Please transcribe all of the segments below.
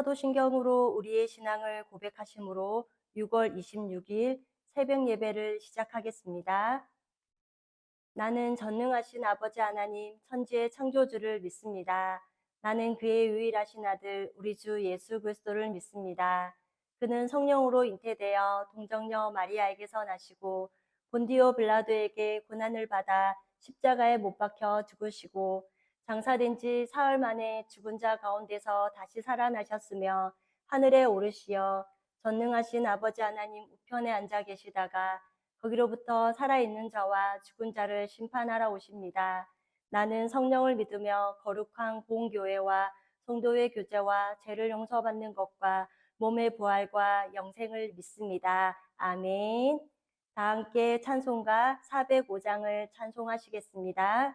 사도신경으로 우리의 신앙을 고백하심으로 6월 26일 새벽 예배를 시작하겠습니다. 나는 전능하신 아버지 하나님, 천지의 창조주를 믿습니다. 나는 그의 유일하신 아들, 우리 주 예수 그리스도를 믿습니다. 그는 성령으로 잉태되어 동정녀 마리아에게서 나시고 본디오 빌라도에게 고난을 받아 십자가에 못 박혀 죽으시고 장사된 지 사흘 만에 죽은 자 가운데서 다시 살아나셨으며 하늘에 오르시어 전능하신 아버지 하나님 우편에 앉아 계시다가 거기로부터 살아있는 자와 죽은 자를 심판하러 오십니다. 나는 성령을 믿으며 거룩한 공교회와 성도의 교제와 죄를 용서받는 것과 몸의 부활과 영생을 믿습니다. 아멘. 다 함께 찬송가 405장을 찬송하시겠습니다.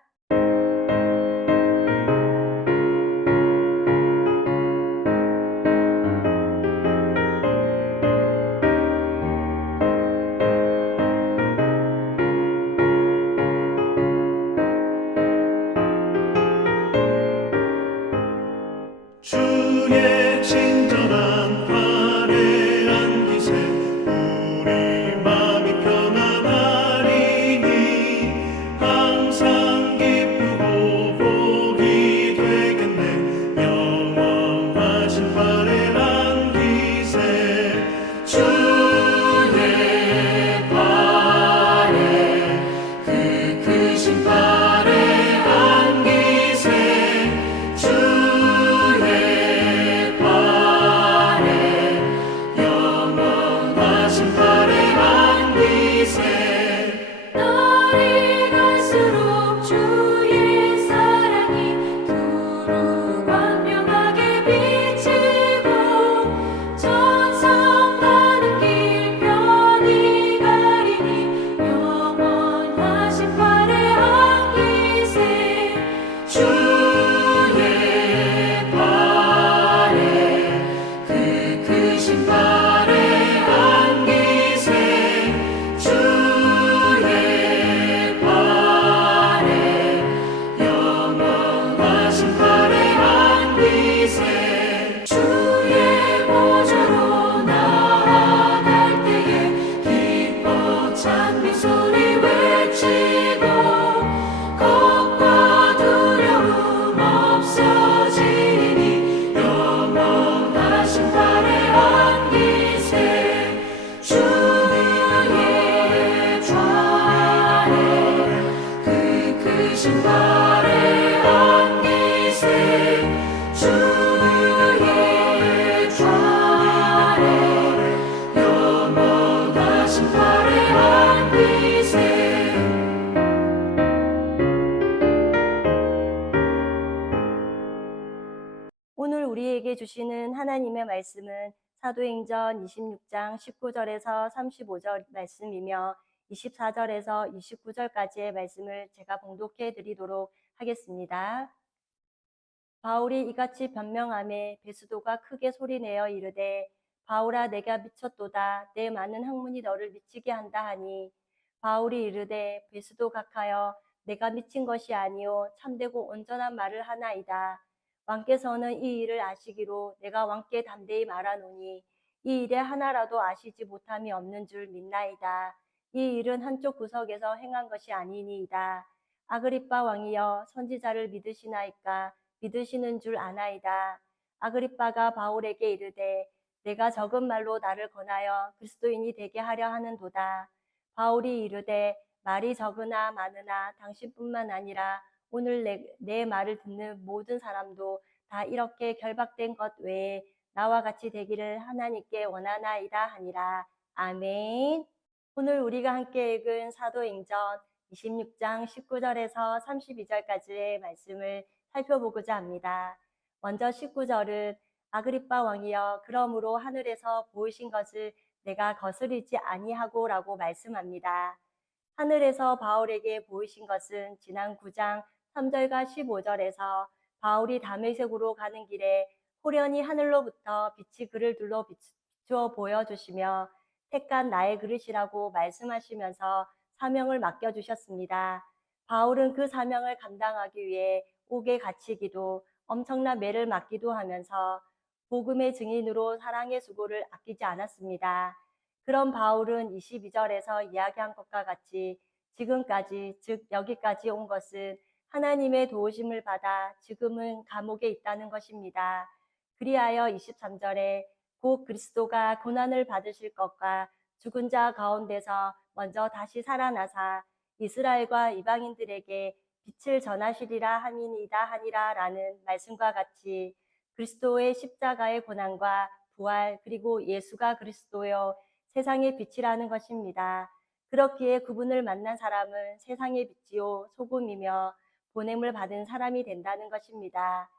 주의 친절한 팔에 안기세 우리 마음이 편안하리니 항상 기쁘고 복이 되겠네. 영원하신 팔에 안기세 주의 팔에 그 크신 팔에 안기세 날이 갈수록 주의 사랑이 두루 광명하게 비치고 천성 가는 길 편히 가리니 영원하신 팔에 안기세 주의 팔에 그 크신 팔에 안기세 주의 팔에 영원하신 팔에 안기세 주의 보좌로 나아갈 때에 기뻐 찬미 소리 외치고 겁과 두려움 없어지니 영원하신 팔에 안기세 주의 좌에 그 크신 팔에 안기세 주의 좌에 영원하신 팔에 안기세 오늘 우리에게 주시는 하나님의 말씀은 사도행전 26장 19절에서 35절 말씀이며 24절에서 29절까지의 말씀을 제가 봉독해 드리도록 하겠습니다. 바울이 이같이 변명하매 베스도가 크게 소리내어 이르되 바울아 내가 미쳤도다. 내 많은 학문이 너를 미치게 한다 하니 바울이 이르되 베스도 각하여 내가 미친 것이 아니요 참되고 온전한 말을 하나이다. 왕께서는 이 일을 아시기로 내가 왕께 담대히 말하노니 이 일에 하나라도 아시지 못함이 없는 줄 믿나이다. 이 일은 한쪽 구석에서 행한 것이 아니니이다. 아그리빠 왕이여 선지자를 믿으시나이까? 믿으시는 줄 아나이다. 아그리빠가 바울에게 이르되 내가 적은 말로 나를 권하여 그리스도인이 되게 하려 하는도다. 바울이 이르되 말이 적으나 많으나 당신뿐만 아니라 오늘 내 말을 듣는 모든 사람도 다 이렇게 결박된 것 외에 나와 같이 되기를 하나님께 원하나이다 하니라. 아멘. 오늘 우리가 함께 읽은 사도행전 26장 19절에서 32절까지의 말씀을 살펴보고자 합니다. 먼저 19절은 아그리빠 왕이여 그러므로 하늘에서 보이신 것을 내가 거스르지 아니하고 라고 말씀합니다. 하늘에서 바울에게 보이신 것은 지난 9장 3절과 15절에서 바울이 다메섹으로 가는 길에 호련히 하늘로부터 빛이 그를 둘러 비추어 보여주시며 택한 나의 그릇이라고 말씀하시면서 사명을 맡겨주셨습니다. 바울은 그 사명을 감당하기 위해 옥에 갇히기도 엄청난 매를 맞기도 하면서 복음의 증인으로 사랑의 수고를 아끼지 않았습니다. 그런 바울은 22절에서 이야기한 것과 같이 지금까지, 즉 여기까지 온 것은 하나님의 도우심을 받아 지금은 감옥에 있다는 것입니다. 그리하여 23절에 곧 그리스도가 고난을 받으실 것과 죽은 자 가운데서 먼저 다시 살아나사 이스라엘과 이방인들에게 빛을 전하시리라 함이니이다 하니라 라는 말씀과 같이 그리스도의 십자가의 고난과 부활 그리고 예수가 그리스도여 세상의 빛이라는 것입니다. 그렇기에 그분을 만난 사람은 세상의 빛이요 소금이며 보냄을 받은 사람이 된다는 것입니다.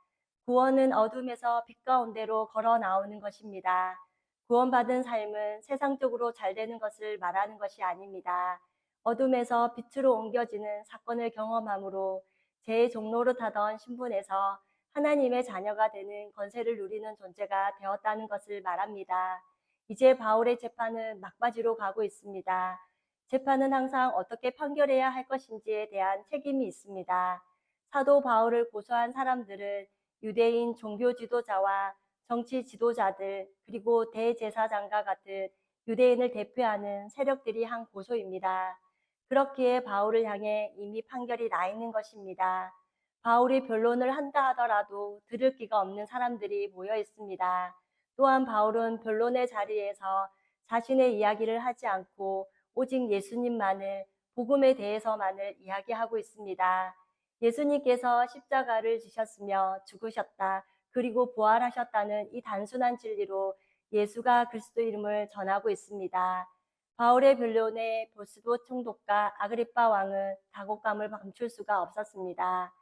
구원은 어둠에서 빛 가운데로 걸어 나오는 것입니다. 구원받은 삶은 세상적으로 잘 되는 것을 말하는 것이 아닙니다. 어둠에서 빛으로 옮겨지는 사건을 경험함으로 제 종로로 타던 신분에서 하나님의 자녀가 되는 권세를 누리는 존재가 되었다는 것을 말합니다. 이제 바울의 재판은 막바지로 가고 있습니다. 재판은 항상 어떻게 판결해야 할 것인지에 대한 책임이 있습니다. 사도 바울을 고소한 사람들은 유대인 종교 지도자와 정치 지도자들 그리고 대제사장과 같은 유대인을 대표하는 세력들이 한 고소입니다. 그렇기에 바울을 향해 이미 판결이 나 있는 것입니다. 바울이 변론을 한다 하더라도 들을 기가 없는 사람들이 모여 있습니다. 또한 바울은 변론의 자리에서 자신의 이야기를 하지 않고 오직 예수님만을, 복음에 대해서만을 이야기하고 있습니다. 예수님께서 십자가를 지셨으며 죽으셨다. 그리고 부활하셨다는 이 단순한 진리로 예수가 그리스도 이름을 전하고 있습니다. 바울의 변론에 보스도 총독과 아그리빠 왕은 다곡감을 감출 수가 없었습니다.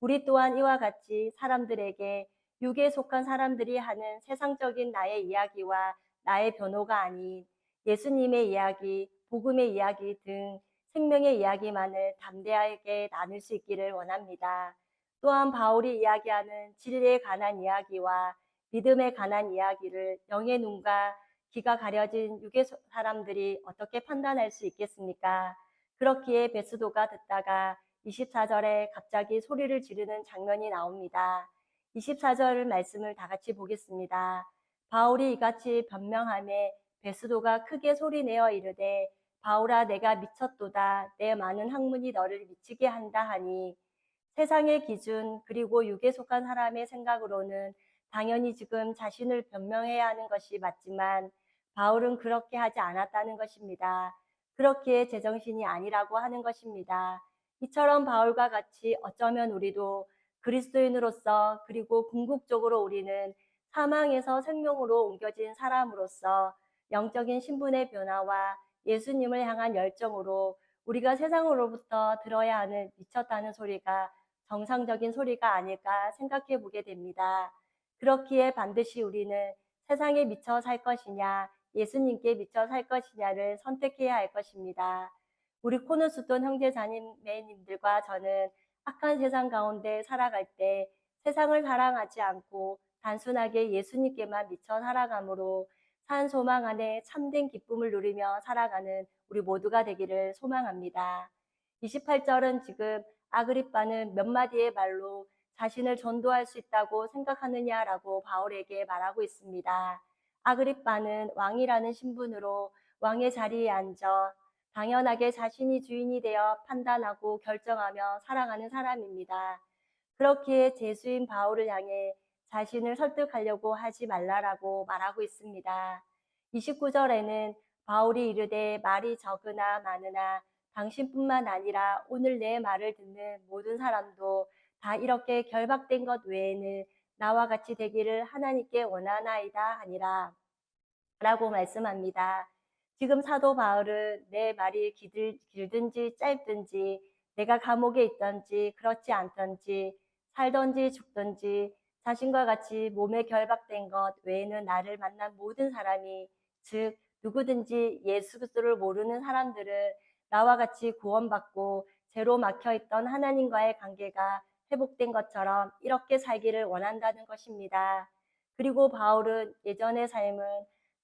우리 또한 이와 같이 사람들에게 육에 속한 사람들이 하는 세상적인 나의 이야기와 나의 변호가 아닌 예수님의 이야기, 복음의 이야기 등 생명의 이야기만을 담대하게 나눌 수 있기를 원합니다. 또한 바울이 이야기하는 진리에 관한 이야기와 믿음에 관한 이야기를 영의 눈과 귀가 가려진 육의 사람들이 어떻게 판단할 수 있겠습니까? 그렇기에 베스도가 듣다가 24절에 갑자기 소리를 지르는 장면이 나옵니다. 24절 말씀을 다 같이 보겠습니다. 바울이 이같이 변명하매 베스도가 크게 소리내어 이르되 바울아 내가 미쳤도다 내 많은 학문이 너를 미치게 한다 하니 세상의 기준 그리고 육에 속한 사람의 생각으로는 당연히 지금 자신을 변명해야 하는 것이 맞지만 바울은 그렇게 하지 않았다는 것입니다. 그렇기에 제정신이 아니라고 하는 것입니다. 이처럼 바울과 같이 어쩌면 우리도 그리스도인으로서 그리고 궁극적으로 우리는 사망에서 생명으로 옮겨진 사람으로서 영적인 신분의 변화와 예수님을 향한 열정으로 우리가 세상으로부터 들어야 하는 미쳤다는 소리가 정상적인 소리가 아닐까 생각해 보게 됩니다. 그렇기에 반드시 우리는 세상에 미쳐 살 것이냐, 예수님께 미쳐 살 것이냐를 선택해야 할 것입니다. 우리 코너스톤 형제 자매님들과 저는 악한 세상 가운데 살아갈 때 세상을 사랑하지 않고 단순하게 예수님께만 미쳐 살아가므로 산 소망 안에 참된 기쁨을 누리며 살아가는 우리 모두가 되기를 소망합니다. 28절은 지금 아그리빠는 몇 마디의 말로 자신을 전도할 수 있다고 생각하느냐라고 바울에게 말하고 있습니다. 아그리빠는 왕이라는 신분으로 왕의 자리에 앉아 당연하게 자신이 주인이 되어 판단하고 결정하며 살아가는 사람입니다. 그렇기에 제수인 바울을 향해 자신을 설득하려고 하지 말라라고 말하고 있습니다. 29절에는 바울이 이르되 말이 적으나 많으나 당신뿐만 아니라 오늘 내 말을 듣는 모든 사람도 다 이렇게 결박된 것 외에는 나와 같이 되기를 하나님께 원하나이다 하니라 라고 말씀합니다. 지금 사도 바울은 내 말이 길든지 짧든지 내가 감옥에 있든지 그렇지 않든지 살든지 죽든지 자신과 같이 몸에 결박된 것 외에는 나를 만난 모든 사람이 즉 누구든지 예수 그리스도를 모르는 사람들은 나와 같이 구원받고 죄로 막혀있던 하나님과의 관계가 회복된 것처럼 이렇게 살기를 원한다는 것입니다. 그리고 바울은 예전의 삶은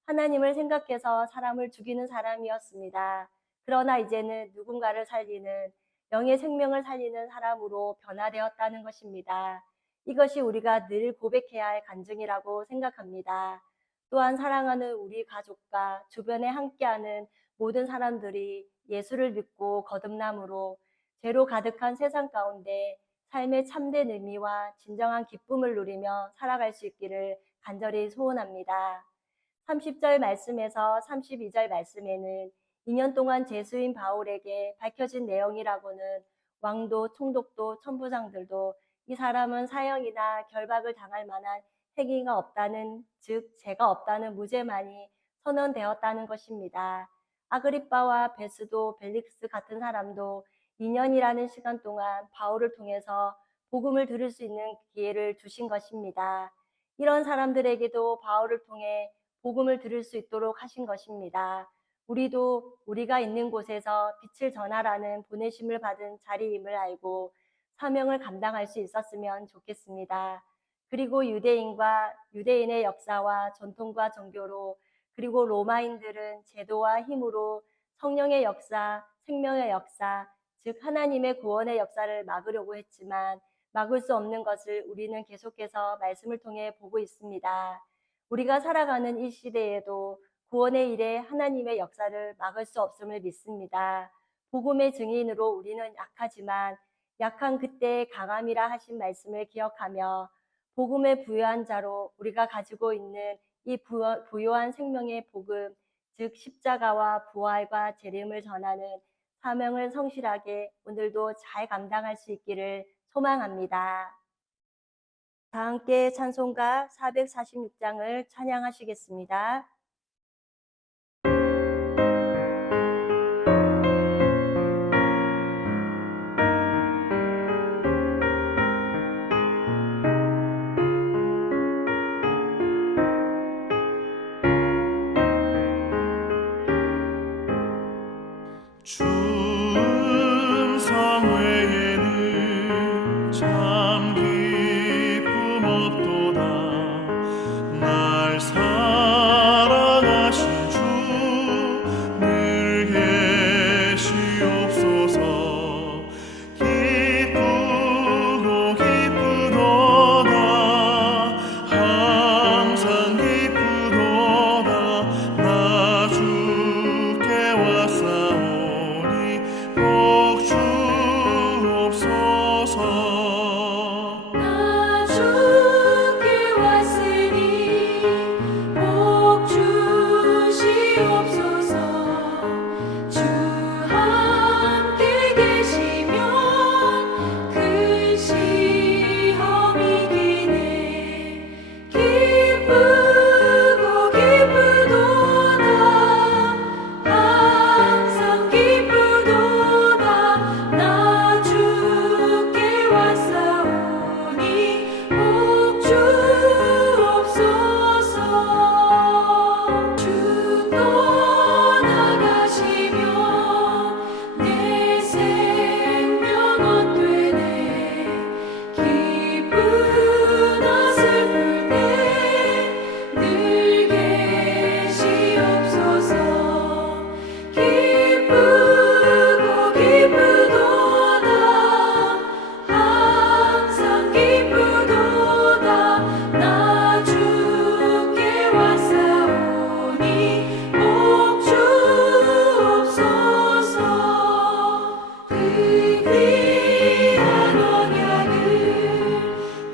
하나님을 생각해서 사람을 죽이는 사람이었습니다. 그러나 이제는 누군가를 살리는 영의 생명을 살리는 사람으로 변화되었다는 것입니다. 이것이 우리가 늘 고백해야 할 간증이라고 생각합니다. 또한 사랑하는 우리 가족과 주변에 함께하는 모든 사람들이 예수를 믿고 거듭남으로 죄로 가득한 세상 가운데 삶의 참된 의미와 진정한 기쁨을 누리며 살아갈 수 있기를 간절히 소원합니다. 30절 말씀에서 32절 말씀에는 2년 동안 제수인 바울에게 밝혀진 내용이라고는 왕도, 총독도, 천부장들도 이 사람은 사형이나 결박을 당할 만한 행위가 없다는, 즉 죄가 없다는 무죄만이 선언되었다는 것입니다. 아그리빠와 베스도, 벨릭스 같은 사람도 2년이라는 시간 동안 바울을 통해서 복음을 들을 수 있는 기회를 주신 것입니다. 이런 사람들에게도 바울을 통해 복음을 들을 수 있도록 하신 것입니다. 우리도 우리가 있는 곳에서 빛을 전하라는 보내심을 받은 자리임을 알고 사명을 감당할 수 있었으면 좋겠습니다. 그리고 유대인의 역사와 전통과 종교로, 그리고 로마인들은 제도와 힘으로 성령의 역사, 생명의 역사, 즉 하나님의 구원의 역사를 막으려고 했지만 막을 수 없는 것을 우리는 계속해서 말씀을 통해 보고 있습니다. 우리가 살아가는 이 시대에도 구원의 일에 하나님의 역사를 막을 수 없음을 믿습니다. 복음의 증인으로 우리는 약하지만 약한 그때의 강함이라 하신 말씀을 기억하며 복음의 부요한 자로 우리가 가지고 있는 이 부요한 생명의 복음, 즉 십자가와 부활과 재림을 전하는 사명을 성실하게 오늘도 잘 감당할 수 있기를 소망합니다. 다 함께 찬송가 446장을 찬양하시겠습니다. 충성 외에는 참 기쁨 없도다. 날 사랑하신 주 늘 계시옵소서. 기쁘고 기쁘도다. 항상 기쁘도다. 나 주께 왔사오니 복 주옵소서. 나 주께 왔으니 복 주시옵소서. 주 함께 계시면 큰 시험이 기네. 기쁘고 기쁘도다. 항상 기쁘도다. 나 주께 왔사오니 복 주옵소서. 주 떠나가시면 내 생명 헛되네. 기쁘나 슬플 때 늘 계시옵소서. 기쁘고 기쁘도다. 항상 기쁘도다. 나 주께 왔사오니 복 주옵소서. 그 귀한 언약을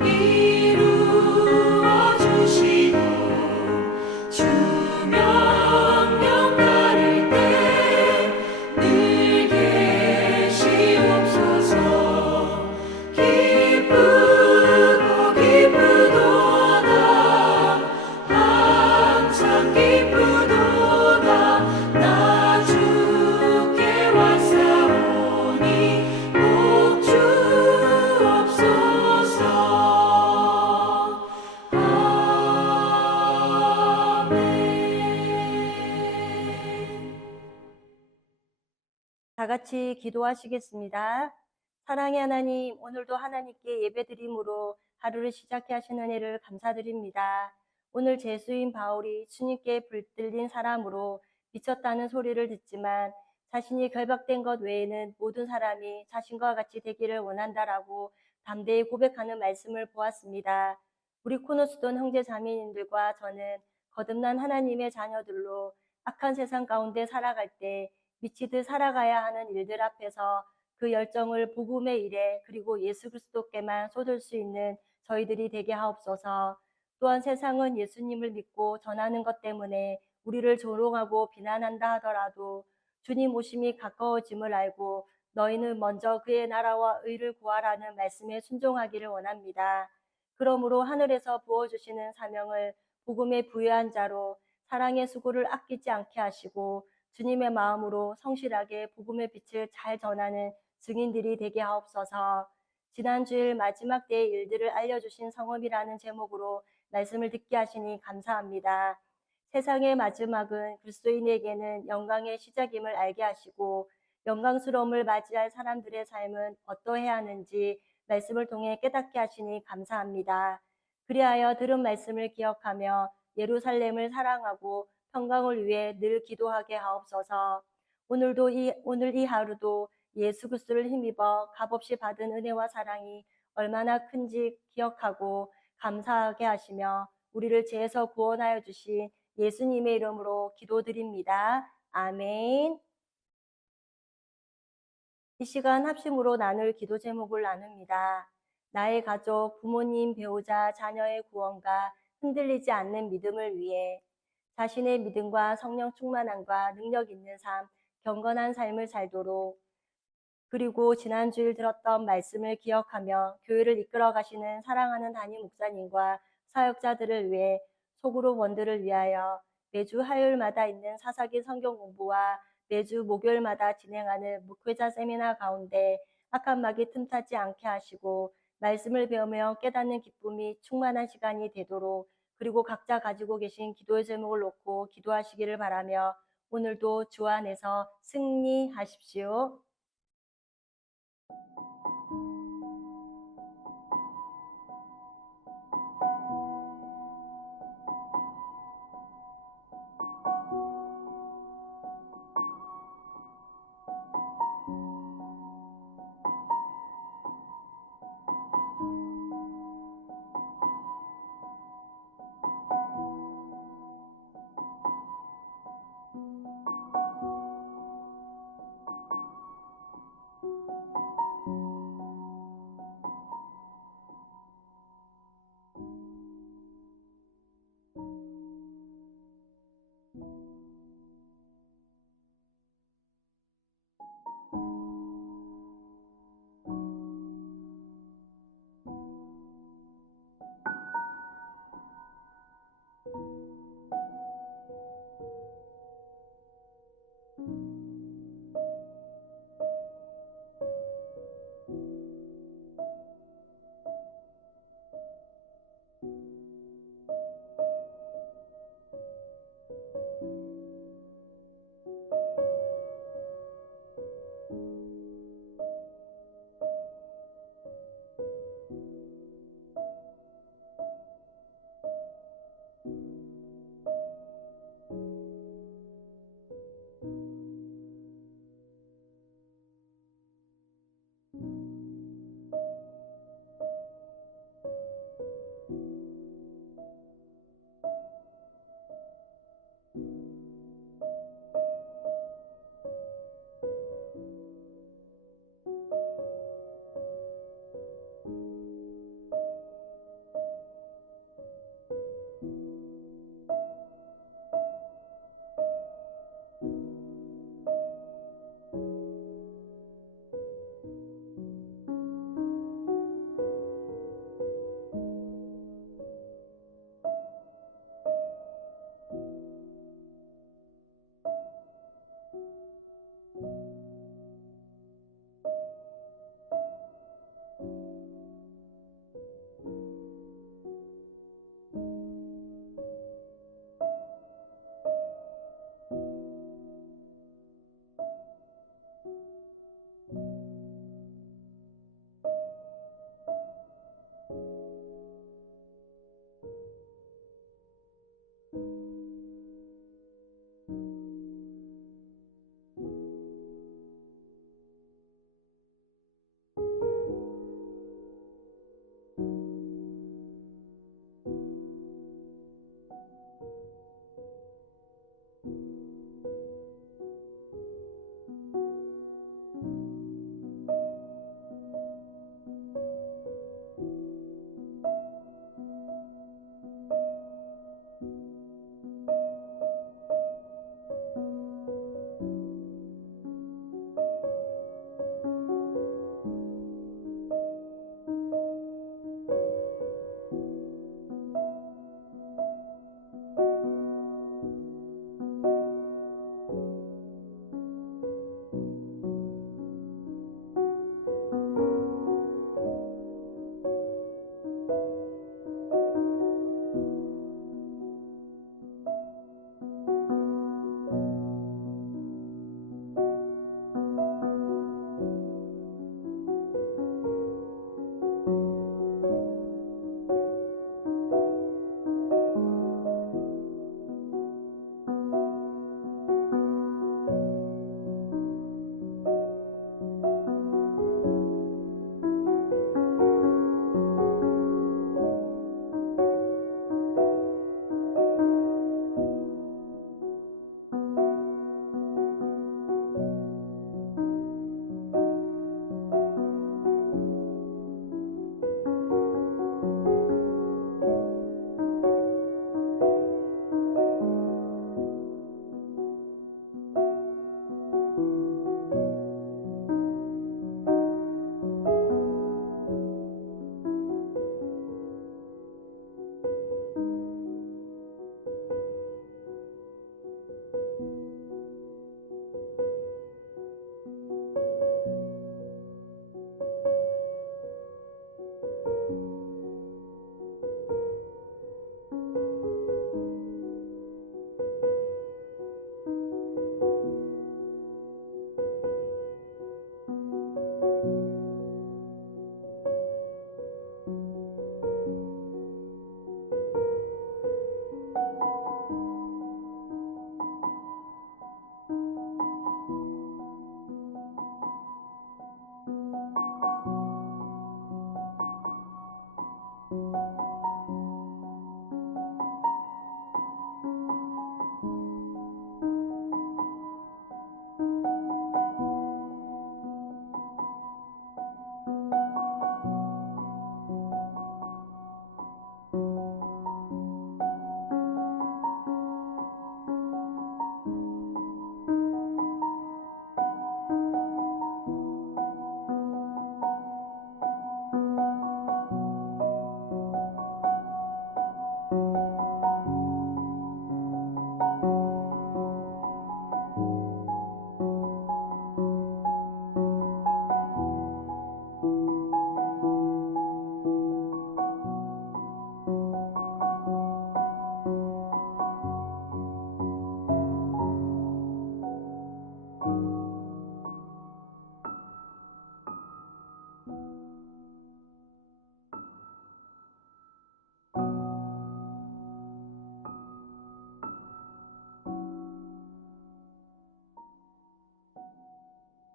이루어 주시고 주 명령 따를 때 늘 계시옵소서. 기쁘고 기쁘도다. 항상 기쁘도다. 나 주께 왔사오니 복 주옵소서. 아멘. 다 같이 기도하시겠습니다. 사랑의 하나님, 오늘도 하나님께 예배드림으로 하루를 시작해 하신 은혜를 감사드립니다. 오늘 제수인 바울이 주님께 불들린 사람으로 미쳤다는 소리를 듣지만 자신이 결박된 것 외에는 모든 사람이 자신과 같이 되기를 원한다라고 담대히 고백하는 말씀을 보았습니다. 우리 코너스톤 형제 자매님들과 저는 거듭난 하나님의 자녀들로 악한 세상 가운데 살아갈 때 미치듯 살아가야 하는 일들 앞에서 그 열정을 복음의 일에 그리고 예수 그리스도께만 쏟을 수 있는 저희들이 되게 하옵소서. 또한 세상은 예수님을 믿고 전하는 것 때문에 우리를 조롱하고 비난한다 하더라도 주님 오심이 가까워짐을 알고 너희는 먼저 그의 나라와 의를 구하라는 말씀에 순종하기를 원합니다. 그러므로 하늘에서 부어주시는 사명을 복음에 부여한 자로 사랑의 수고를 아끼지 않게 하시고 주님의 마음으로 성실하게 복음의 빛을 잘 전하는 증인들이 되게 하옵소서. 지난주일 마지막 때의 일들을 알려주신 성읍이라는 제목으로 말씀을 듣게 하시니 감사합니다. 세상의 마지막은 그리스도인에게는 영광의 시작임을 알게 하시고 영광스러움을 맞이할 사람들의 삶은 어떠해야 하는지 말씀을 통해 깨닫게 하시니 감사합니다. 그리하여 들은 말씀을 기억하며 예루살렘을 사랑하고 평강을 위해 늘 기도하게 하옵소서. 오늘 이 하루도 예수 그리스도를 힘입어 값없이 받은 은혜와 사랑이 얼마나 큰지 기억하고 감사하게 하시며 우리를 죄에서 구원하여 주신 예수님의 이름으로 기도드립니다. 아멘. 이 시간 합심으로 나눌 기도 제목을 나눕니다. 나의 가족, 부모님, 배우자, 자녀의 구원과 흔들리지 않는 믿음을 위해 자신의 믿음과 성령 충만함과 능력 있는 삶, 경건한 삶을 살도록 그리고 지난주일 들었던 말씀을 기억하며 교회를 이끌어 가시는 사랑하는 담임 목사님과 사역자들을 위해 소그룹 원들을 위하여 매주 화요일마다 있는 사사기 성경 공부와 매주 목요일마다 진행하는 목회자 세미나 가운데 악한 마귀 틈타지 않게 하시고 말씀을 배우며 깨닫는 기쁨이 충만한 시간이 되도록 그리고 각자 가지고 계신 기도의 제목을 놓고 기도하시기를 바라며 오늘도 주 안에서 승리하십시오.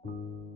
주